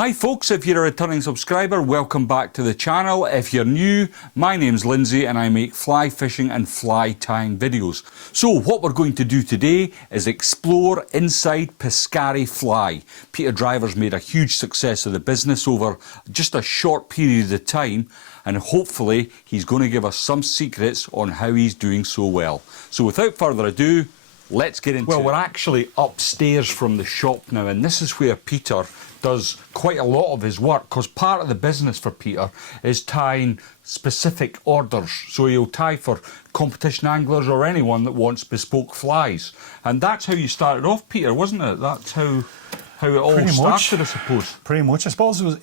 Hi folks, if you're a returning subscriber, welcome back to the channel. If you're new, my name's Lindsay and I make fly fishing and fly tying videos. So what we're going to do today is explore inside Picari Fly. Peter Driver's made a huge success of the business over just a short period of time, and hopefully he's going to give us some secrets on how he's doing so well. So without further ado, let's get into it. Well, we're actually upstairs from the shop now, and this is where Peter does quite a lot of his work, because part of the business for Peter is tying specific orders. So he'll tie for competition anglers or anyone that wants bespoke flies. And that's how you started off, Peter, wasn't it? That's how it all started, I suppose. Pretty much. I suppose it was,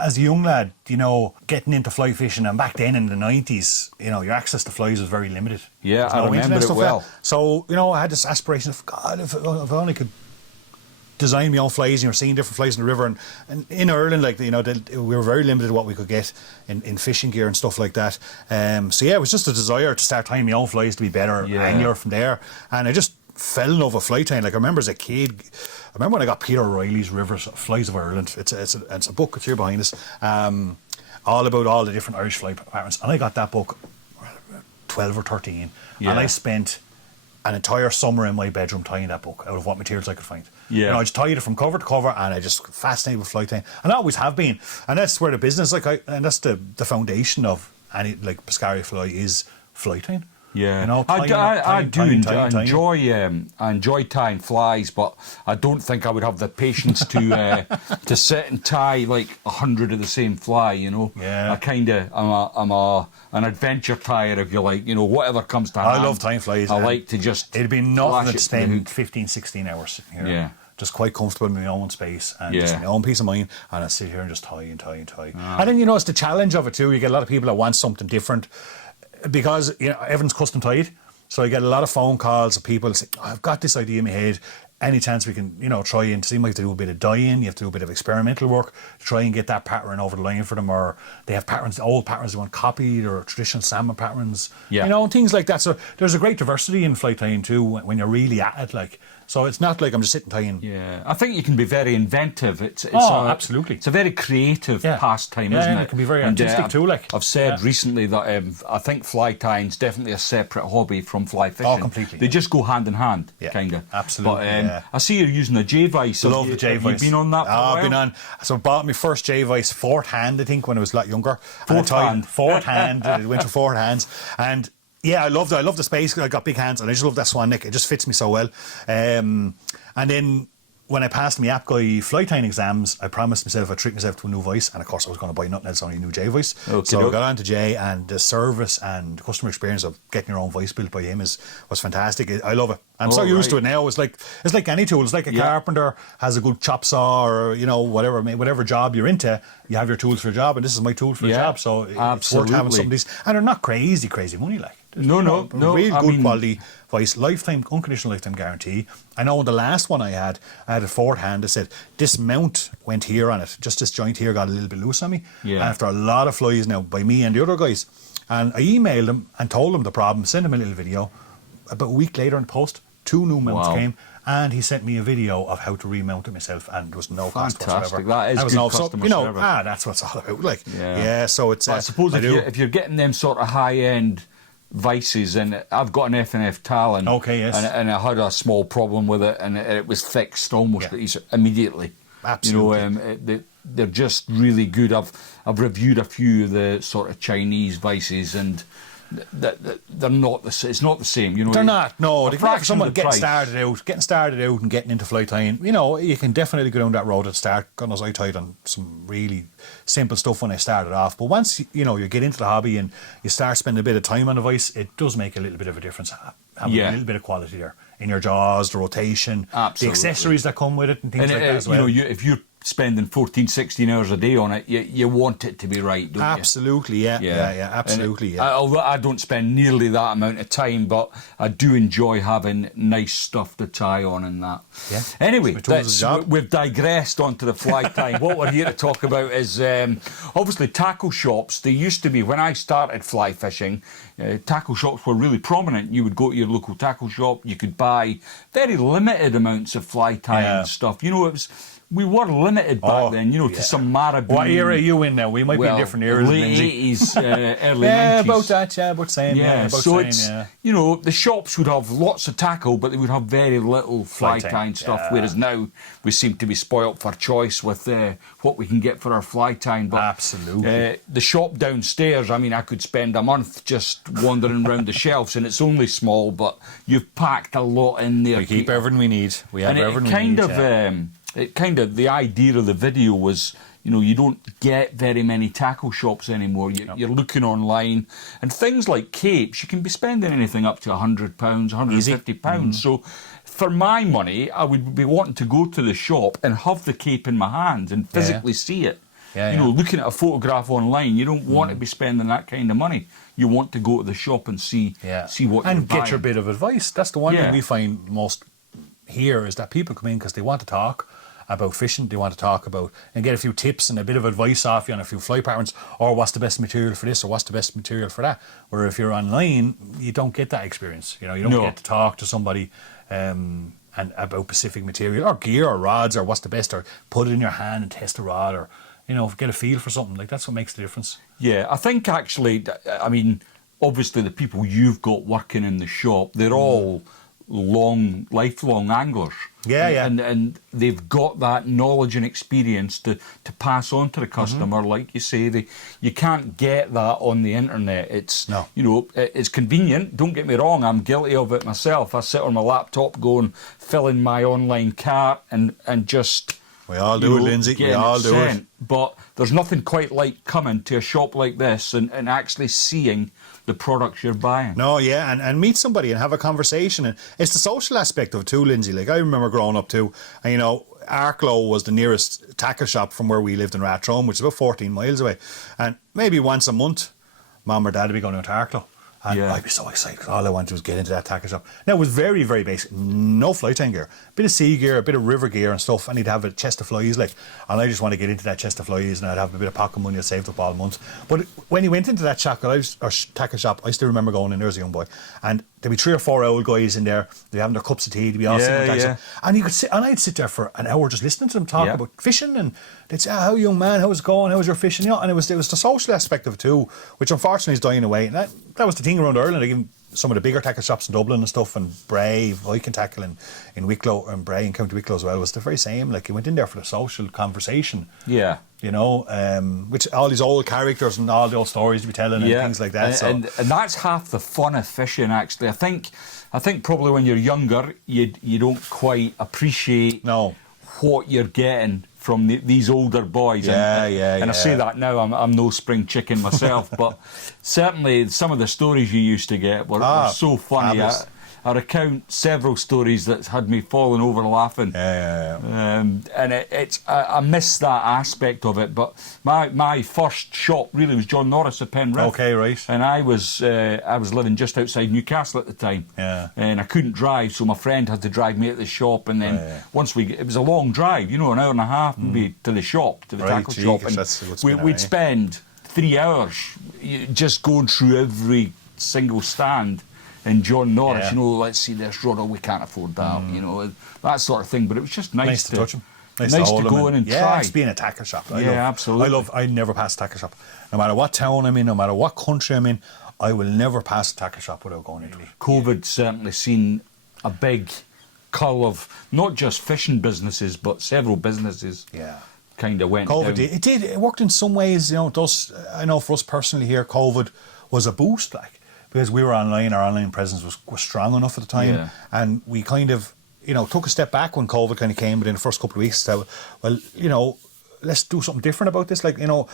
as a young lad, you know, getting into fly fishing, and back then in the 90s, you know, your access to flies was very limited. Yeah, I remember it well. So, you know, I had this aspiration of, God, if I only could design my own flies, and you're seeing different flies in the river, and in Ireland, like, you know, we were very limited what we could get in fishing gear and stuff like that. So yeah, it was just a desire to start tying my own flies to be better angler from there, and I just fell in love with fly tying. Like, I remember as a kid, I remember when I got Peter O'Reilly's Rivers Flies of Ireland. It's a book, it's here behind us, all about all the different Irish fly patterns, and I got that book 12 or 13, and I spent an entire summer in my bedroom tying that book out of what materials I could find. Yeah. You know, I just tied it from cover to cover, and I just fascinated with fly tying, and I always have been. And that's where the business, and that's the foundation of any, like, Picari Fly is fly tying. Yeah, you know, I enjoy tying flies, but I don't think I would have the patience to to sit and tie like 100 of the same fly. You know, I I'm an adventure tyer, if you like. You know, whatever comes to hand. I love tying flies. I like to just. It'd be nothing to spend 15, 16 hours sitting here. Yeah. Just quite comfortable in my own space and just my own peace of mind, and I sit here and just tie and tie and tie. And then, you know, it's the challenge of it too. You get a lot of people that want something different, because, you know, everyone's custom tied. So I get a lot of phone calls of people saying, oh, I've got this idea in my head. Any chance we can, you know, try and see, you have to do a bit of dyeing, you have to do a bit of experimental work to try and get that pattern over the line for them, or they have patterns, old patterns they want copied, or traditional salmon patterns, you know, and things like that. So there's a great diversity in fly tying too when you're really at it, like. So it's not like I'm just sitting tying. Yeah, I think you can be very inventive. It's absolutely. It's a very creative pastime, isn't it? It can be very artistic too. Like, I've said recently that I think fly tying is definitely a separate hobby from fly fishing. Oh, completely. They just go hand in hand, kind of. Absolutely. But I see you're using a J-Vice. Love the J-Vice. Have you been on that for a while? I've been on. So I bought my first J-Vice fourth hand, I think, when I was a lot younger. Fourth hand. It went to four hands, and yeah, I loved it. I love the space. I got big hands, and I just love that swan neck. It just fits me so well. And then when I passed my APGI fly tying exams, I promised myself I'd treat myself to a new vice, and of course I was going to buy nothing else, only a new J vice. So I got on to J, and the service and customer experience of getting your own vice built by him was fantastic. I love it. I'm so used to it now. It's like any tool. It's like a carpenter has a good chop saw, or, you know, whatever job you're into, you have your tools for a job, and this is my tool for a job. So it's worth having some of these, and they're not crazy money, like. No. Really good quality vice, lifetime, unconditional lifetime guarantee. I know the last one I had a fourth hand that said this mount went here on it, just this joint here got a little bit loose on me. And after a lot of flies now by me and the other guys, and I emailed them and told them the problem, sent them a little video. About a week later in the post, 2 new mounts came, and he sent me a video of how to remount it myself, and there was no cost whatsoever. That is good customer service. That's what it's all about. Like, so it's. I suppose if you're getting them sort of high end vices, and I've got an F&F Talon, and I had a small problem with it, and it was fixed almost immediately. Absolutely. You know, they're just really good. I've reviewed a few of the sort of Chinese vices, and they're not it's not the same, you know. They're not. No, for someone getting started out and getting into fly tying, you know, you can definitely go down that road at the start. God knows, I tied on some really simple stuff when I started off, but once you know you get into the hobby and you start spending a bit of time on the vice, it does make a little bit of a difference. Having a little bit of quality there in your jaws, the rotation, the accessories that come with it, and things like that as well. You know, if you're spending 14, 16 hours a day on it, you want it to be right, don't you? Absolutely, absolutely. Although I don't spend nearly that amount of time, but I do enjoy having nice stuff to tie on and that. Yeah. Anyway, we've digressed onto the fly tying. What we're here to talk about is obviously tackle shops. They used to be, when I started fly fishing, tackle shops were really prominent. You would go to your local tackle shop, you could buy very limited amounts of fly tying stuff. You know, it was we were limited back then, you know, to some Marabou. What era are you in now? We might be in different eras. Late 80s, early 90s. Yeah, about that, about saying, you know, the shops would have lots of tackle, but they would have very little fly tying stuff, whereas now we seem to be spoilt for choice with what we can get for our fly tying. But absolutely. The shop downstairs, I mean, I could spend a month just wandering around the shelves, and it's only small, but you've packed a lot in there. We keep everything we need. We have everything we need. It kind of, the idea of the video was, you know, you don't get very many tackle shops anymore. You're looking online, and things like capes, you can be spending anything up to £100, £150. So for my money, I would be wanting to go to the shop and have the cape in my hand and physically see it. You know, looking at a photograph online, you don't want to be spending that kind of money. You want to go to the shop and see what you're buying. And get your bit of advice. That's the one thing we find most here is that people come in because they want to talk about fishing, they want to talk about and get a few tips and a bit of advice off you on a few fly patterns, or what's the best material for this or what's the best material for that. Where if you're online, you don't get that experience. You know, you don't get to talk to somebody and about specific material or gear or rods or what's the best, or put it in your hand and test a rod, or you know, get a feel for something. Like, that's what makes the difference. Yeah, I think actually, I mean, obviously the people you've got working in the shop, they're all lifelong anglers. And they've got that knowledge and experience to pass on to the customer. Like you say, you can't get that on the internet. It's you know, it's convenient, don't get me wrong, I'm guilty of it myself. I sit on my laptop filling my online cart and just... We all do it, Lindsay. We all do it. But there's nothing quite like coming to a shop like this and actually seeing the products you're buying. No, yeah, and meet somebody and have a conversation. And it's the social aspect of it too, Lindsay. Like, I remember growing up too, and you know, Arklow was the nearest tackle shop from where we lived in Rathrome, which is about 14 miles away. And maybe once a month, Mum or Dad would be going out to Arklow. And I'd be so excited because all I wanted was get into that tackle shop. Now, it was very, very basic. No fly tying gear. A bit of sea gear, a bit of river gear and stuff. And he'd have a chest of flies, like. And I just want to get into that chest of flies, and I'd have a bit of pocket money I saved up all month. But when he went into that shop, or tackle shop, I still remember going in there as a young boy. And there'd be 3 or 4 old guys in there. They'd be having their cups of tea. They'd be all sitting and you could sit, and I'd sit there for an hour just listening to them talk about fishing. And they'd say, how young man, how's it going? How's your fishing? You know, and it was the social aspect of it too, which unfortunately is dying away. And that was the thing around Ireland. Like, even some of the bigger tackle shops in Dublin and stuff, and Bray, Viking Tackle in Wicklow, and Bray in County Wicklow as well, was the very same. Like, you went in there for the social conversation. Yeah. You know, which all these old characters and all the old stories to be telling and things like that. And that's half the fun of fishing, actually. I think probably when you're younger, you don't quite appreciate what you're getting from these older boys. And I say that now, I'm no spring chicken myself, but certainly some of the stories you used to get were so funny. I recount several stories that had me falling over laughing. And I miss that aspect of it. But my first shop really was John Norris at Penrith. Okay, right. And I was living just outside Newcastle at the time. And I couldn't drive, so my friend had to drive me at the shop. And then it was a long drive, you know, an hour and a half maybe to the shop, to the tackle shop. And we'd spend 3 hours just going through every single stand. And John Norris, you know, let's see this rod, we can't afford that, you know, that sort of thing. But it was just nice to touch him. Nice to go in and try. Yeah, it's being a tackle shop. Absolutely. I never pass a tackle shop. No matter what town I'm in, no matter what country I'm in, I will never pass a tackle shop without going into it. COVID's certainly seen a big cull of not just fishing businesses, but several businesses. Kind of went COVID down. It did. It worked in some ways, you know. It does. I know for us personally here, COVID was a boost, like. Because we were online, our online presence was strong enough at the time, and we kind of, you know, took a step back when COVID kind of came. But in the first couple of weeks, said, well, you know, let's do something different about this. Like, you know,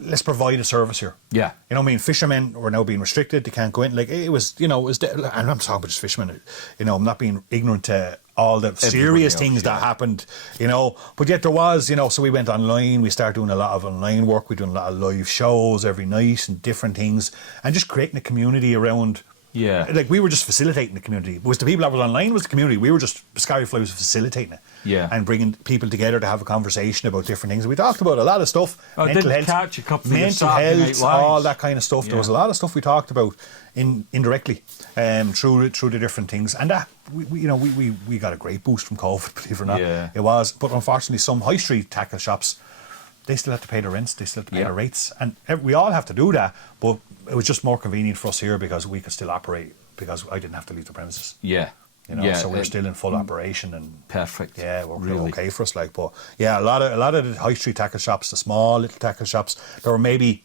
let's provide a service here. You know, I mean, fishermen were now being restricted; they can't go in. Like, it was, you know, and I'm talking about just fishermen. You know, I'm not being ignorant to all the serious things that happened, you know, but yet there was, you know, so we went online, we started doing a lot of online work, we doing a lot of live shows every night and different things, and just creating a community around Yeah. Like, we were just facilitating the community. It was the people that were online, was the community. We were just, Picari Fly was facilitating it. Yeah. And bringing people together to have a conversation about different things. We talked about a lot of stuff. I mental did health, catch a couple of your mental Saturday Night health, Lives. all that kind of stuff. Yeah. There was a lot of stuff we talked about indirectly through the different things. And that, we got a great boost from COVID, believe it or not. Yeah. It was. But unfortunately, some high street tackle shops, they still have to pay the rents, they still have to pay the rates. And we all have to do that, but it was just more convenient for us here because we could still operate, because I didn't have to leave the premises. Yeah. So we're still in full operation and perfect. Yeah, we're really okay for us. Like, but yeah, a lot of the high street tackle shops, the small little tackle shops, there were maybe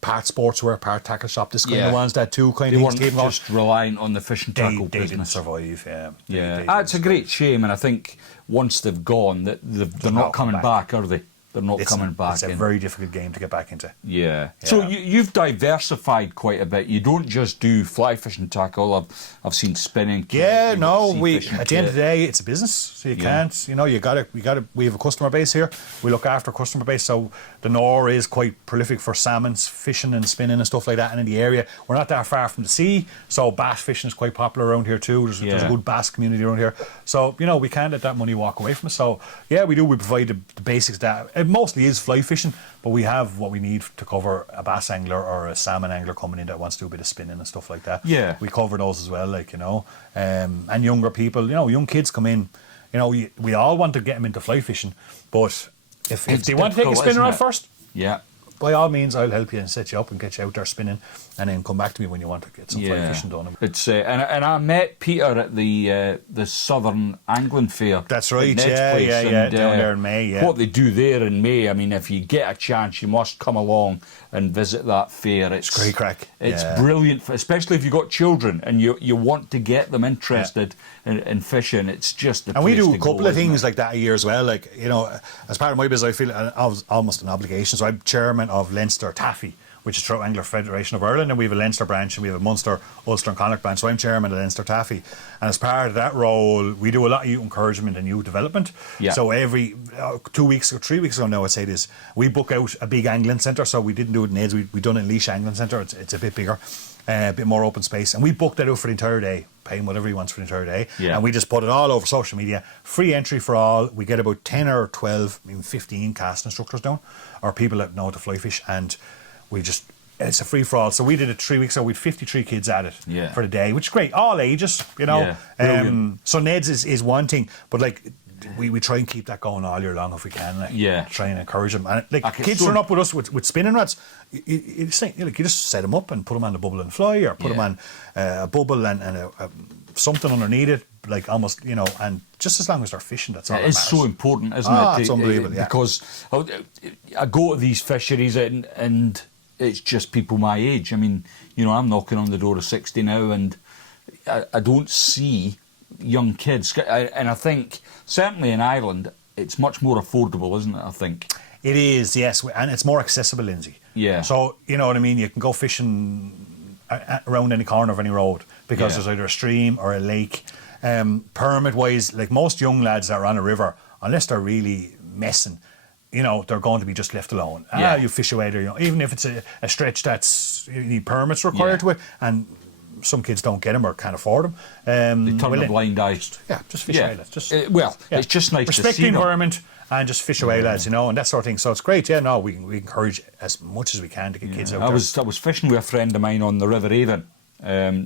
part sportswear, part tackle shop. This kind of ones that too kind they of weren't just relying on the fishing tackle they business. didn't survive. Yeah, It's a great shame, and I think once they've gone, that they're not coming back, are they? They're not coming back. It's a very difficult game to get back into. Yeah. So you've diversified quite a bit. You don't just do fly fishing tackle. I've seen spinning. Yeah, no. We At the end of the day, it's a business, so you can't. You got to. We have a customer base here. We look after a customer base. So the Nor is quite prolific for salmon fishing and spinning and stuff like that. And in the area, we're not that far from the sea, so bass fishing is quite popular around here too. There's a good bass community around here. So we can't let that money walk away from us. So yeah, we do. We provide the basics that. It mostly is fly fishing, but we have what we need to cover a bass angler or a salmon angler coming in that wants to do a bit of spinning and stuff like that. Yeah, we cover those as well, and younger people, young kids come in. We all want to get them into fly fishing, but if they want to take a spinner out first, by all means, I'll help you and set you up and get you out there spinning, and then come back to me when you want to get some fly fishing done. It's and I met Peter at the Southern Angling Fair. That's right, down there in May. Yeah, what they do there in May. I mean, if you get a chance, you must come along and visit that fair. It's great crack. It's brilliant, especially if you've got children and you want to get them interested in fishing. It's just the and place we do to a couple go, of things like that a year as well. Like, as part of my business, I feel almost an obligation. So I'm chairman of Leinster Taffy, which is Trout Angler Federation of Ireland, and we have a Leinster branch and we have a Munster, Ulster and Connacht branch. So I'm chairman of Leinster Taffy, and as part of that role, we do a lot of youth encouragement and youth development. So every 2 weeks or 3 weeks ago now, I'd say this, we book out a big angling centre. So we didn't do it in Aids, we done it in Laois Angling Centre. It's a bit bigger, a bit more open space, and we booked that out for the entire day, paying whatever he wants for the entire day. And we just put it all over social media, free entry for all. We get about 10 or 12, even 15 cast instructors down, or people that know how to fly fish, and it's a free for all. So we did it 3 weeks ago. We had 53 kids at it for the day, which is great. All ages, so Ned's is one thing, but we try and keep that going all year long if we can. Try and encourage them. And kids turn up with us with spinning rods. You just set them up and put them on the bubble and fly, or put them on a bubble and something underneath it, almost, and just as long as they're fishing, that's all that matters. It's so important, isn't it? It's unbelievable, because I go to these fisheries and it's just people my age. I mean, I'm knocking on the door of 60 now, and I don't see young kids. And I think, certainly in Ireland, it's much more affordable, isn't it, I think? It is, yes, and it's more accessible, Lindsay. Yeah. So, you know what I mean, you can go fishing around any corner of any road, because there's either a stream or a lake. Permit-wise, most young lads that are on a river, unless they're really messing, they're going to be just left alone. You fish away there, even if it's a stretch that's, you need permits required to it, and some kids don't get them or can't afford them. They turn a blind eye. Yeah, just fish away, lads. It's just nice to see respect the them. environment and just fish away, lads, and that sort of thing. So it's great. We encourage as much as we can to get kids out there. I was fishing with a friend of mine on the River Avon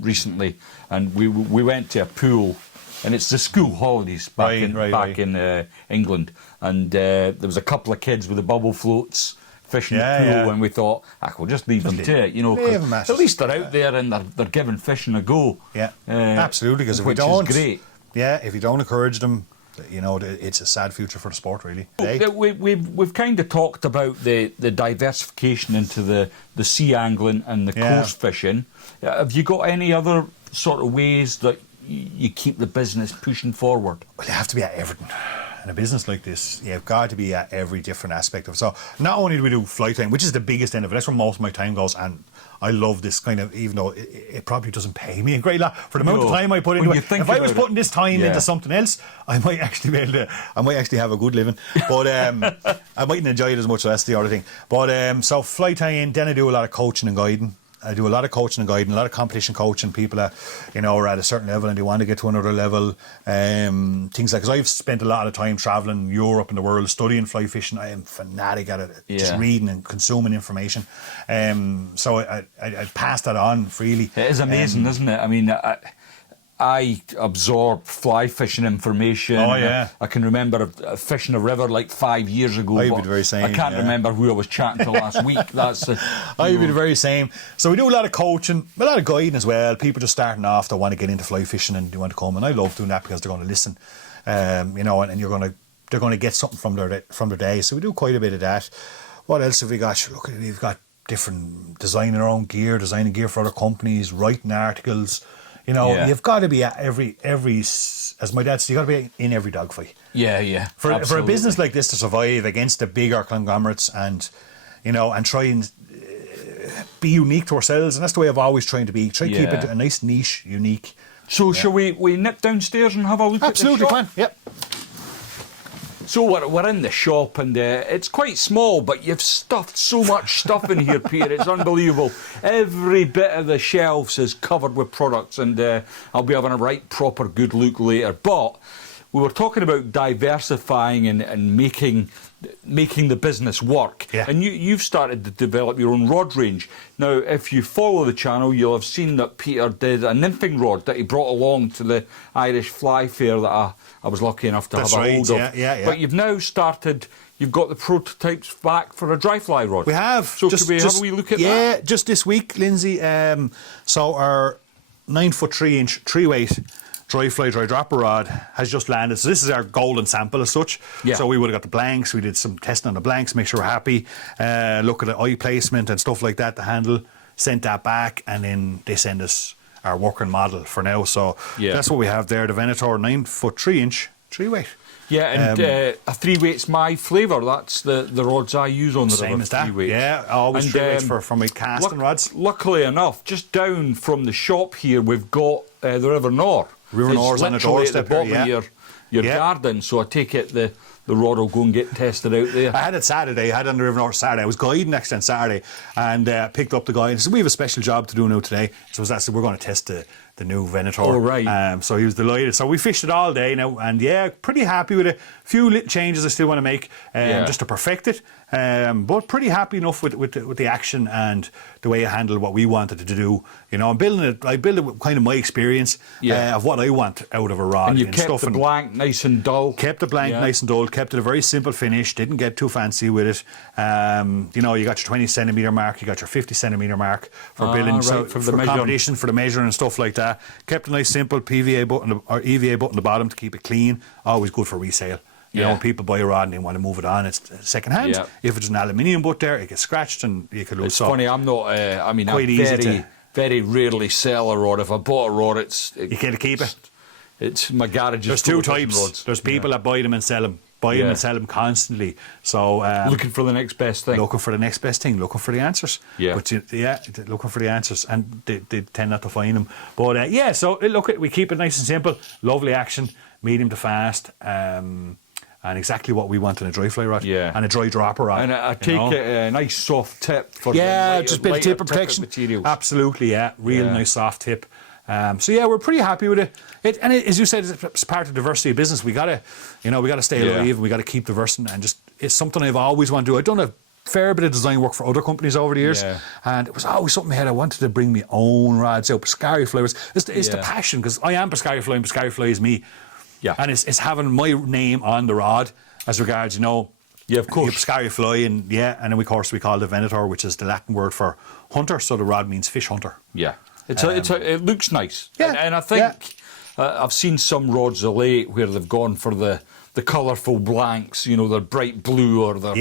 recently, and we went to a pool. And it's the school holidays back in England, and there was a couple of kids with the bubble floats fishing the pool, and we thought, we'll just leave them to it, 'cause at least they're out there and they're giving fishing a go. Absolutely, because if we which don't, is great. If you don't encourage them, it's a sad future for the sport, really. We've kind of talked about the diversification into the sea angling and the coast fishing. Have you got any other sort of ways that you keep the business pushing forward? Well, you have to be at everything. In a business like this, you've got to be at every different aspect of it. So not only do we do flight time, which is the biggest end of it, that's where most of my time goes, and I love this kind of, even though it probably doesn't pay me a great lot for the amount of time I put into it. If I was putting this time into something else, I might actually have a good living, but I mightn't enjoy it as much. So that's the other thing. But so flight time, then I do a lot of coaching and guiding. I do a lot of coaching and guiding, a lot of competition coaching. People that, you know, are at a certain level and they want to get to another level. Things like, because I've spent a lot of time travelling Europe and the world studying fly fishing. I am fanatic at it, just reading and consuming information. So I pass that on freely. It is amazing, isn't it? I mean, I absorb fly fishing information. Oh, yeah. I can remember fishing a river like 5 years ago. I'd be the very same. I can't remember who I was chatting to last week. That's I'd be the very same. So we do a lot of coaching, a lot of guiding as well. People just starting off that want to get into fly fishing and they want to come, and I love doing that because they're going to listen, you know, and they're going to get something from their day. So we do quite a bit of that. What else have we got? Look, we've got different designing our own gear, designing gear for other companies, writing articles. You know, you've got to be at every, as my dad said, you've got to be in every dogfight. Yeah. For a business like this to survive against the bigger conglomerates and, you know, and try and be unique to ourselves, and that's the way I've always tried to be. Try to keep it a nice niche, unique. So shall we nip downstairs and have a look Absolutely, at the shop? Absolutely, yep. So we're in the shop, and it's quite small, but you've stuffed so much stuff in here, Peter. It's unbelievable. Every bit of the shelves is covered with products, and I'll be having a right proper good look later. But we were talking about diversifying and making the business work. Yeah. And you've started to develop your own rod range. Now, if you follow the channel, you'll have seen that Peter did a nymphing rod that he brought along to the Irish Fly Fair that I was lucky enough to have a hold of. Yeah. But you've now started, you've got the prototypes back for a dry fly rod. We have. So could we have a wee look at that? Yeah, just this week, Lindsay. So our 9-foot 3-inch 3-weight dry fly, dry dropper rod has just landed. So this is our golden sample as such. Yeah. So we would have got the blanks. We did some testing on the blanks, make sure we're happy. Look at the eye placement and stuff like that, the handle. Sent that back, and then they send us our working model for now. So that's what we have there, the Venator 9-foot 3-inch 3-weight. Yeah, and a 3-weight's my flavour. That's the rods I use on the Same river, as that. 3-weight. Yeah, always 3-weights for my casting rods. Luckily enough, just down from the shop here, we've got the River Nor. River Nor's on the doorstep at the bottom here, of your garden. So I take it the rod will go and get tested out there. I had it Saturday. I had it on the River North Saturday. I was guiding next on Saturday and picked up the guy and said, we have a special job to do now today. So I said, we're going to test the new Venator. Oh, right. So he was delighted. So we fished it all day now, and pretty happy with it. Few little changes I still want to make just to perfect it. But pretty happy enough with the action and the way I handled what we wanted to do. You know, I build it with kind of my experience of what I want out of a rod. And you kept the blank nice and dull. Kept the blank nice and dull. Kept it a very simple finish. Didn't get too fancy with it. You know, you got your 20 centimetre mark. You got your 50 centimetre mark for building. Right, so for the measuring. competition, for the measuring and stuff like that. Kept a nice simple PVA button or EVA button at the bottom to keep it clean. Always good for resale. You know, when people buy a rod and they want to move it on, it's second hand. Yeah. If it's an aluminium butt there, it gets scratched and you could lose. It's funny, I'm not, I mean, quite I very rarely sell a rod. If I bought a rod, you can't keep it. It's my garage. There's two types. Rods. There's people that buy them and sell them. Buy them and sell them constantly. So looking for the next best thing. Looking for the next best thing. Looking for the answers. Yeah. But looking for the answers, and they tend not to find them. But so look, we keep it nice and simple. Lovely action, medium to fast. And exactly what we want in a dry fly rod and a dry dropper rod. And I take it a nice soft tip for just a bit of tip protection. Materials. Absolutely, real nice soft tip. So we're pretty happy with it. And as you said, it's part of diversity of business. We gotta stay alive. And we gotta keep diversing, and it's something I've always wanted to do. I've done a fair bit of design work for other companies over the years, and it was always something I had. I wanted to bring my own rods out. Picari Fly it's the passion, because I am Picari Fly, and Picari Fly is me. Yeah, and it's having my name on the rod as regards, you know. Yeah, of course. Picari Fly, and then of course we call it the Venator, which is the Latin word for hunter. So the rod means fish hunter. Yeah, it looks nice. Yeah, and I think I've seen some rods of late where they've gone for the colourful blanks. You know, they're bright blue or they're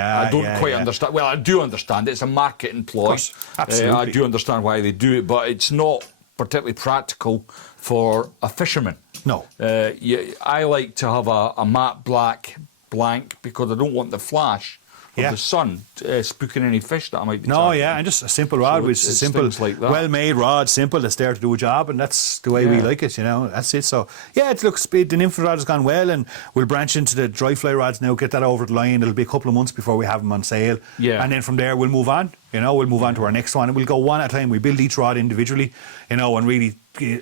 I don't quite understand. Well, I do understand it. It's a marketing ploy. Absolutely, I do understand why they do it, but it's not particularly practical for a fisherman. No. I like to have a matte black blank because I don't want the flash of the sun spooking any fish that I might be targeting. And just a simple rod, which is a simple, like well-made rod, simple, that's there to do a job, and that's the way we like it, you know, that's it. So, it looks, the nymph rod has gone well, and we'll branch into the dry fly rods now, get that over the line. It'll be a couple of months before we have them on sale. Yeah. And then from there, we'll move on. You know, we'll move on to our next one, and we'll go one at a time. We build each rod individually, you know, and really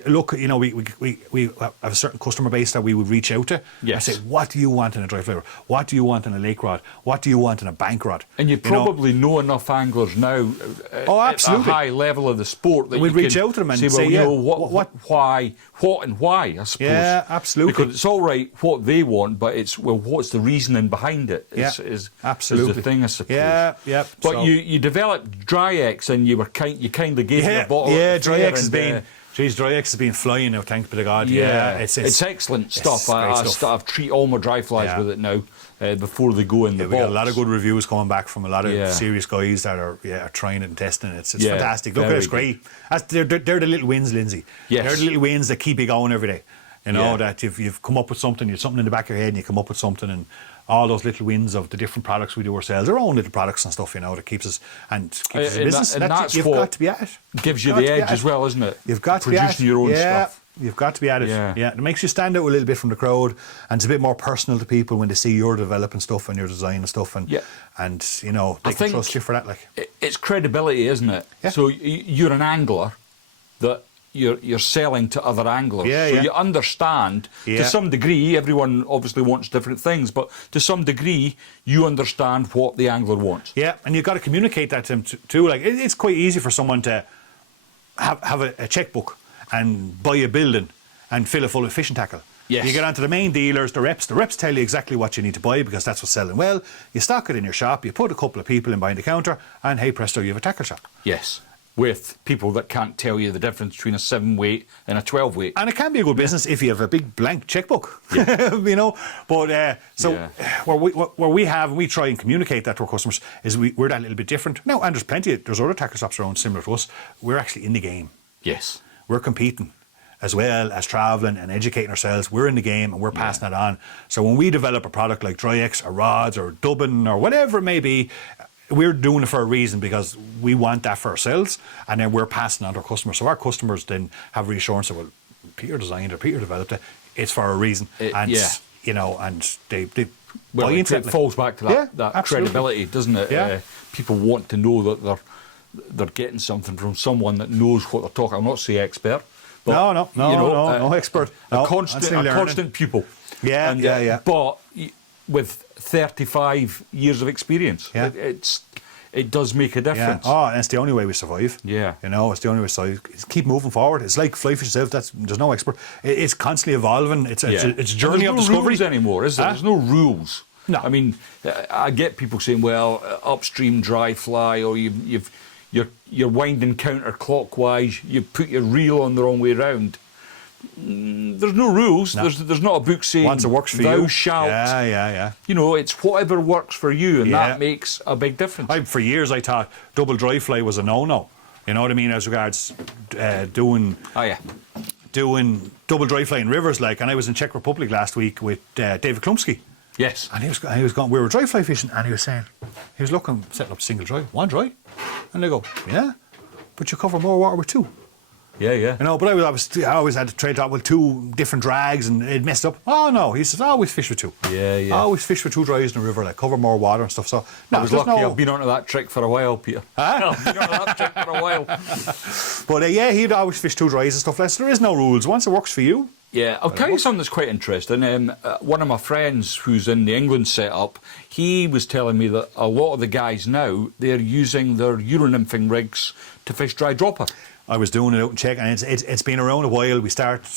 look. You know, we have a certain customer base that we would reach out to. Yes. And say, what do you want in a dry fly rod? What do you want in a lake rod? What do you want in a bank rod? And you probably know enough anglers now Oh, at a absolutely. high level of the sport that We'd you reach can out to them and say, well, say, you yeah, know, what, why, I suppose. Yeah, absolutely. Because it's all right what they want, but it's, well, what's the reasoning behind it is absolutely. is the thing, I suppose. Yeah. But So- you developed Dry X, and you kind of gave it a bottle. Yeah, at the Dry fair X has and, been. Geez, Dry X has been flying now, thanks be to God. Yeah, it's excellent stuff. great I stuff. treat all my dry flies Yeah. with it now before they go in the We box. got a lot of good reviews coming back from a lot of Yeah. serious guys that are trying it and testing it. It's Yeah, fantastic. Look, very it's great. They're the little wins, Lindsay. Yes. They're the little wins that keep you going every day. You know, Yeah. that you've come up with something, you've something in the back of your head, and you come up with something, and all those little wins of the different products we do ourselves, our own little products and stuff, you know, that keeps us in business. and that's you've what got to be at it. gives you You've got the to be edge at as it. well, isn't it? You've got to be at producing your own stuff. You've got to be at it. Yeah. It makes you stand out a little bit from the crowd, and it's a bit more personal to people when they see you're developing stuff and you're designing stuff, and you know, they can trust you for that. Like, It's credibility, isn't it? Yeah. So you're an angler that you're selling to other anglers. Yeah, so yeah. you understand to some degree. Everyone obviously wants different things, but to some degree, you understand what the angler wants. Yeah, and you've got to communicate that to them too. Like, it's quite easy for someone to have a checkbook and buy a building and fill it full of fishing tackle. Yes. You get onto the main dealers, the reps tell you exactly what you need to buy because that's what's selling well. You stock it in your shop, you put a couple of people in behind the counter, and hey presto, you have a tackle shop. Yes. With people that can't tell you the difference between a 7-weight and a 12-weight. And it can be a good business if you have a big blank checkbook, you know. But where we try and communicate that to our customers is we're that little bit different. Now, and there's other tackle shops around similar to us. We're actually in the game. Yes. We're competing as well as travelling and educating ourselves. We're in the game and we're passing it on. So when we develop a product like Dry X or rods or dubbing or whatever it may be, we're doing it for a reason because we want that for ourselves, and then we're passing on to our customers. So our customers then have reassurance that, well, Peter designed it, Peter developed it, it's for a reason. You know, and they well, buy into it falls back to that absolutely. credibility, doesn't it? Yeah. People want to know that they're getting something from someone that knows what they're talking. I'll not say expert, but no expert. A constant pupil. Yeah, and, But with 35 years of experience, it does make a difference. Oh, and it's the only way we survive. Yeah. You know, it's the only way we survive. It's keep moving forward. It's like fly fish yourself. There's no expert. It's constantly evolving. It's a journey of There's discovery. no rules anymore, is there? There's no rules. No. I mean, I get people saying, well, upstream dry fly, or you're winding counterclockwise, you put your reel on the wrong way round. There's no rules. No. There's not a book saying Once it works for thou you. shalt. Yeah. You know, it's whatever works for you, and Yeah. that makes a big difference. For years I thought double dry fly was a no-no. You know what I mean, as regards doing double dry fly in rivers, like. And I was in Czech Republic last week with David Klumsky. Yes. And he was going. We were dry fly fishing, and he was looking, setting up single dry, one dry, and they go, yeah, but you cover more water with two. Yeah. You know, but I always had to trade off with two different drags, and it messed up. Oh no, he says, I always fish with two. Yeah. Always fish with two dries in the river, like cover more water and stuff. So no, I was lucky. I've been onto that trick for a while, Peter. Huh? I've been onto that trick for a while. But he'd always fish two dries and stuff like that. So there is no rules. Once it works for you. Yeah, I'll tell you something that's quite interesting. One of my friends who's in the England setup, he was telling me that a lot of the guys now, they're using their Euronymphing rigs to fish dry dropper. I was doing it out in Czech, and it's been around a while. We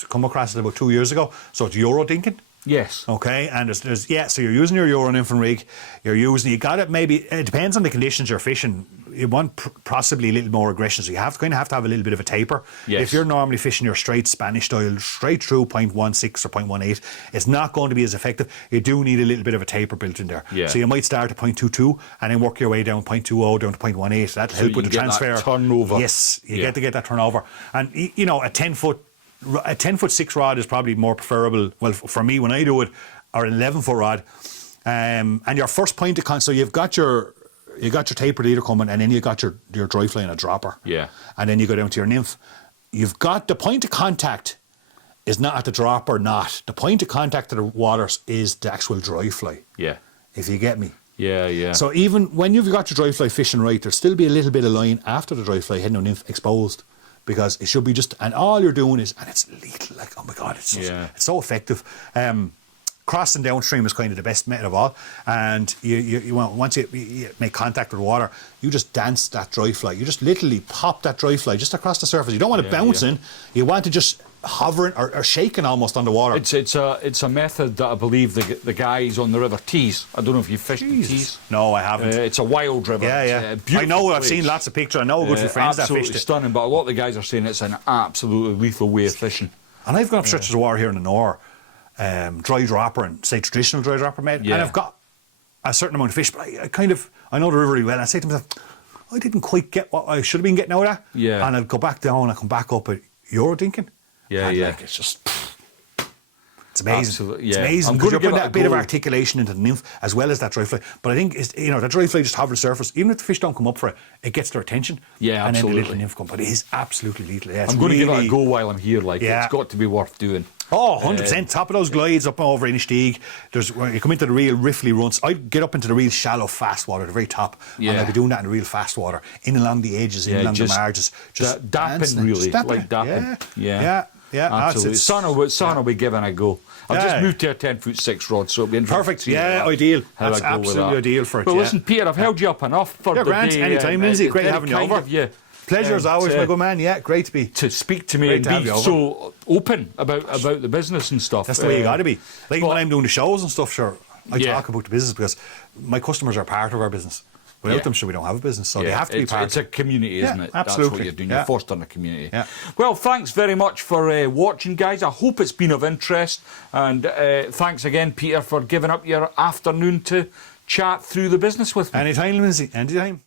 come across it about 2 years ago. So it's Euro dinking. Yes. Okay, and so you're using your Euronymphing rig. You got it. Maybe it depends on the conditions you're fishing. You want possibly a little more aggression, so you have to have a little bit of a taper. Yes. If you're normally fishing your straight Spanish style, straight through 0.16 or 0.18, it's not going to be as effective. You do need a little bit of a taper built in there. Yeah. So you might start at 0.22 and then work your way down 0.20 down to 0.18. That'll help with the transfer. That turnover. Yes, you get to get that turnover, and you know a 10-foot 6 rod is probably more preferable. Well, for me when I do it, or an 11-foot rod, and your first point of contact. So you've got your taper leader coming, and then you got your dry fly and a dropper. Yeah. And then you go down to your nymph. You've got the point of contact is not at the dropper, not the point of contact to the waters is the actual dry fly. Yeah. If you get me. Yeah. So even when you've got your dry fly fishing right, there'll still be a little bit of line after the dry fly heading on nymph exposed, because it should be just, and all you're doing is, and it's lethal, like, oh my God, it's so effective. Crossing downstream is kind of the best method of all, and you want, once you make contact with water, you just dance that dry fly. You just literally pop that dry fly just across the surface. You don't want it bouncing. You want it just hovering or shaking almost on the water. It's a method that I believe the guys on the River Tees. I don't know if you fished the Tees. No, I haven't. It's a wild river. Yeah. I know. I've seen lots of pictures. I know a good few friends that fished it. Stunning. But a lot of the guys are saying it's an absolutely lethal way of fishing. And I've gone up stretches of water here in the north, dry dropper and say traditional dry dropper made, and I've got a certain amount of fish, but I know the river really well, and I say to myself, I didn't quite get what I should have been getting out of that. Yeah. And I'll go back down, I come back up, but you're thinking. Yeah. Like, it's just, it's amazing. Absolutely, It's yeah. amazing. I'm Because going you're to putting give it that a bit of go. articulation into the nymph as well as that dry fly. But I think that dry fly just hovers the surface. Even if the fish don't come up for it, it gets their attention. Yeah, and absolutely. then the little nymph comes. But it is absolutely lethal. Yeah, I'm going to give it a go while I'm here. Like, it's got to be worth doing. Oh, 100%. Top of those glides up over Inishtig. When you come into the real riffly runs, I'd get up into the real shallow, fast water, the very top. Yeah. And I'd be doing that in the real fast water, in along the edges, in along the margins. Just dapping, really. Like dapping. Yeah. Absolutely. Son will be given a go. I've just moved to a 10'6" rod, so it'll be interesting. Perfect. Yeah, ideal. How That's I go with absolutely that. ideal for it. Well, listen, Peter, I've held you up enough for the Grant, day. anytime, Lindsay. Great having you over. Pleasure as always, my good man. Yeah, great to be. To speak to me and be so open about the business and stuff. That's the way you got to be. Like when I'm doing the shows and stuff, sure, I talk about the business because my customers are part of our business. Without them, sure, we don't have a business, so they have to be part. It's a community, isn't it? Absolutely. That's what you're doing. You're fostering a community. Yeah. Well, thanks very much for watching, guys. I hope it's been of interest, and thanks again, Peter, for giving up your afternoon to chat through the business with me. Anytime, Lindsay. Anytime.